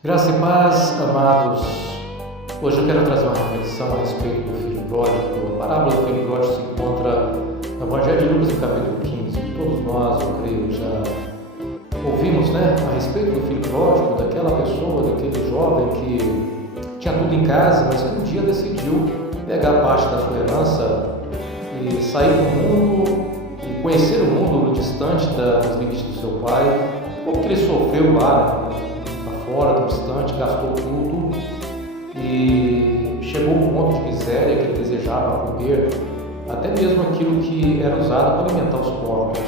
Graça e paz, amados. Hoje eu quero trazer uma reflexão a respeito do filho pródigo. A parábola do filho pródigo se encontra no Evangelho de Lucas, no capítulo 15. Todos nós, eu creio, já ouvimos, a respeito do filho pródigo, daquela pessoa, daquele jovem que tinha tudo em casa, mas que um dia decidiu pegar parte da sua herança e sair do mundo e conhecer o mundo distante dos limites do seu pai. Como que ele sofreu lá fora, distante, gastou tudo e chegou ao ponto de miséria que ele desejava comer até mesmo aquilo que era usado para alimentar os porcos.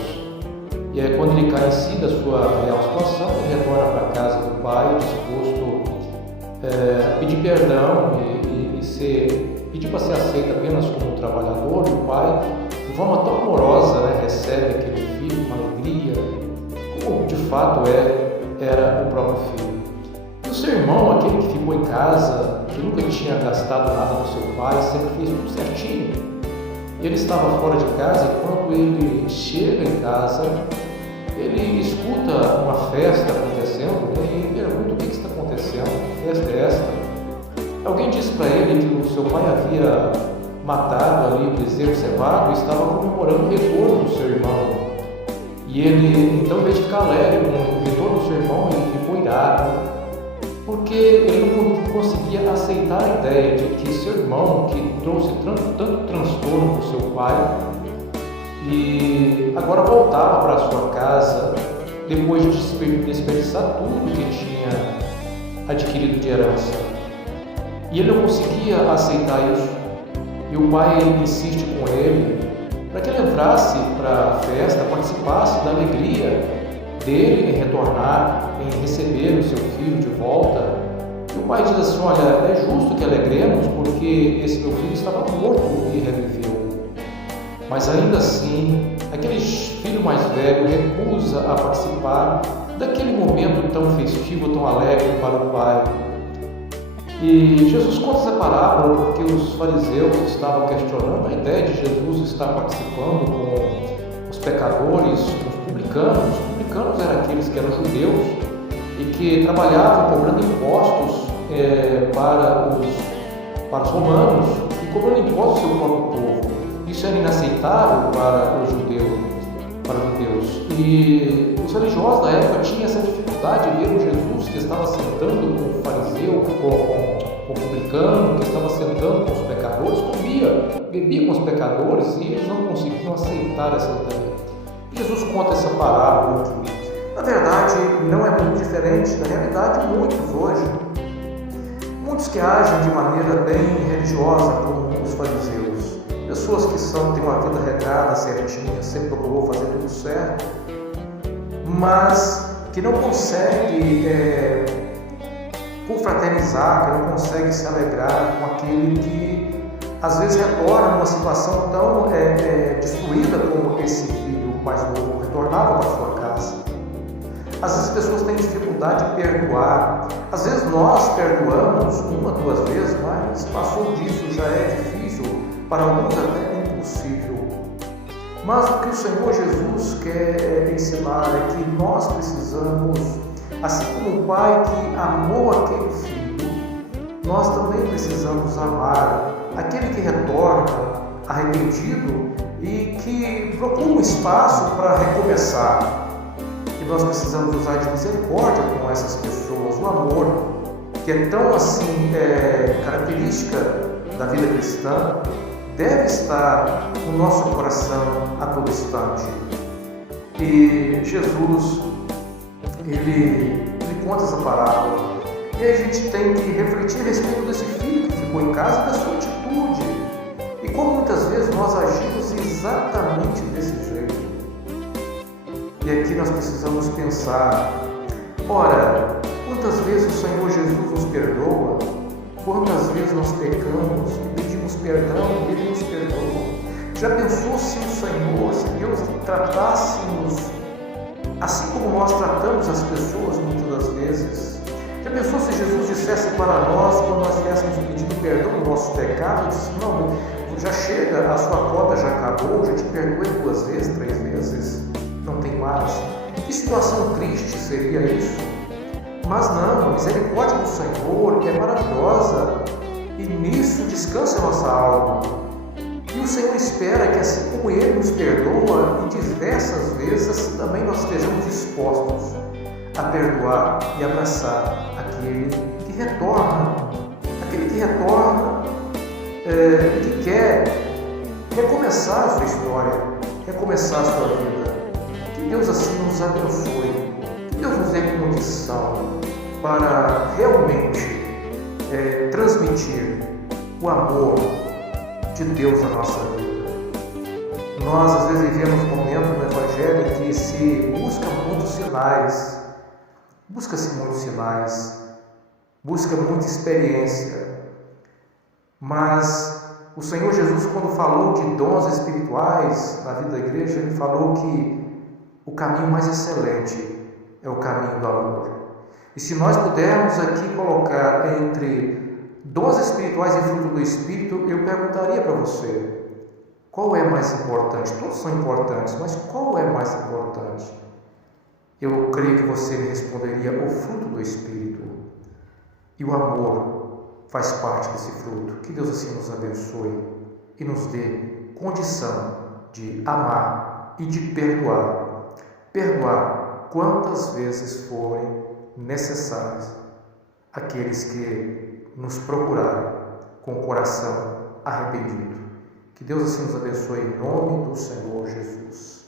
E aí, quando ele cai em si da sua real situação, ele retorna para a casa do pai, disposto a pedir perdão e pedir para ser aceito apenas como um trabalhador. E o pai, de forma tão amorosa, recebe aquele filho com alegria, como de fato era o próprio filho. E o seu irmão, aquele que ficou em casa, que nunca tinha gastado nada com seu pai, sempre fez tudo certinho. Ele estava fora de casa e quando ele chega em casa, ele escuta uma festa acontecendo, e ele pergunta: o que está acontecendo? Que festa é esta? Alguém disse para ele que o seu pai havia matado ali o bezerro cevado e estava comemorando o retorno do seu irmão. E ele, então, em vez de ficar alegre com o retorno do seu irmão, ele ficou irado, porque ele não conseguia aceitar a ideia de que seu irmão, que trouxe tanto transtorno para o seu pai, e agora voltava para a sua casa depois de desperdiçar tudo que tinha adquirido de herança. E ele não conseguia aceitar isso. E o pai insiste com ele para que ele entrasse para a festa, participasse da alegria dele em retornar, em receber o seu filho de volta. E o pai diz assim: olha, é justo que alegremos porque esse meu filho estava morto e reviveu. Mas ainda assim, aquele filho mais velho recusa a participar daquele momento tão festivo, tão alegre para o pai. E Jesus conta essa parábola porque os fariseus estavam questionando a ideia de Jesus estar participando com os pecadores, com os publicanos. Os publicanos eram aqueles que eram judeus e que trabalhavam cobrando impostos para os romanos e cobrando impostos ao seu próprio povo. Isso era inaceitável para os judeus. E os religiosos da época tinham essa dificuldade de ver um Jesus que estava sentando com o fariseu, com o publicano, que estava sentando com os pecadores, bebia com os pecadores, e eles não conseguiam aceitar essa ideia. Jesus conta essa parábola que, na verdade, não é muito diferente da realidade de muitos hoje. Muitos que agem de maneira bem religiosa, como os fariseus. Pessoas que têm uma vida regrada, certinha, sempre procurou fazer tudo certo, mas que não conseguem confraternizar, que não conseguem se alegrar com aquele que às vezes retorna numa situação tão destruída como esse filho mais novo retornava para sua casa. Às vezes as pessoas têm dificuldade de perdoar. Às vezes nós perdoamos uma, duas vezes, mas passou disso, já é difícil, para alguns até impossível. Mas o que o Senhor Jesus quer ensinar é que nós precisamos, assim como o pai que amou aquele filho, nós também precisamos amar aquele que retorna arrependido e que procura um espaço para recomeçar. E nós precisamos usar de misericórdia com essas pessoas, o amor, que é tão assim característica da vida cristã, deve estar no nosso coração a todo instante. E Jesus, ele conta essa parábola. E a gente tem que refletir a respeito desse filho que ficou em casa, da sua atitude. E como muitas vezes nós agimos exatamente desse jeito. E aqui nós precisamos pensar: ora, quantas vezes o Senhor Jesus nos perdoa? Quantas vezes nós pecamos e pedimos perdão e Ele nos perdoa? Já pensou se o Senhor, se Deus tratássemos assim como nós tratamos as pessoas muitas das vezes? Já pensou se Jesus dissesse para nós, quando nós estivéssemos pedindo perdão do nosso pecado, disse: não, já chega, a sua cota já acabou, já te perdoei 2 vezes, 3 vezes, não tem mais. Que situação triste seria isso? Mas não, a misericórdia do Senhor é maravilhosa e nisso descansa a nossa alma. E o Senhor espera que, assim como Ele nos perdoa, e diversas vezes assim também nós estejamos dispostos a perdoar e abraçar aquele que retorna e que quer recomeçar a sua história, recomeçar a sua vida. Que Deus assim nos abençoe, que Deus nos dê condição para realmente transmitir o amor de Deus na nossa vida. Nós às vezes vivemos um momento no Evangelho em que se busca muitos sinais, busca-se muitos sinais, busca muita experiência, mas o Senhor Jesus, quando falou de dons espirituais na vida da igreja, Ele falou que o caminho mais excelente é o caminho do amor. E se nós pudermos aqui colocar entre dons espirituais e fruto do Espírito, eu perguntaria para você, qual é mais importante? Todos são importantes, mas qual é mais importante? Eu creio que você me responderia o fruto do Espírito. E o amor faz parte desse fruto. Que Deus assim nos abençoe e nos dê condição de amar e de perdoar. Perdoar quantas vezes forem necessárias aqueles que nos procurarem com o coração arrependido. Que Deus assim nos abençoe em nome do Senhor Jesus.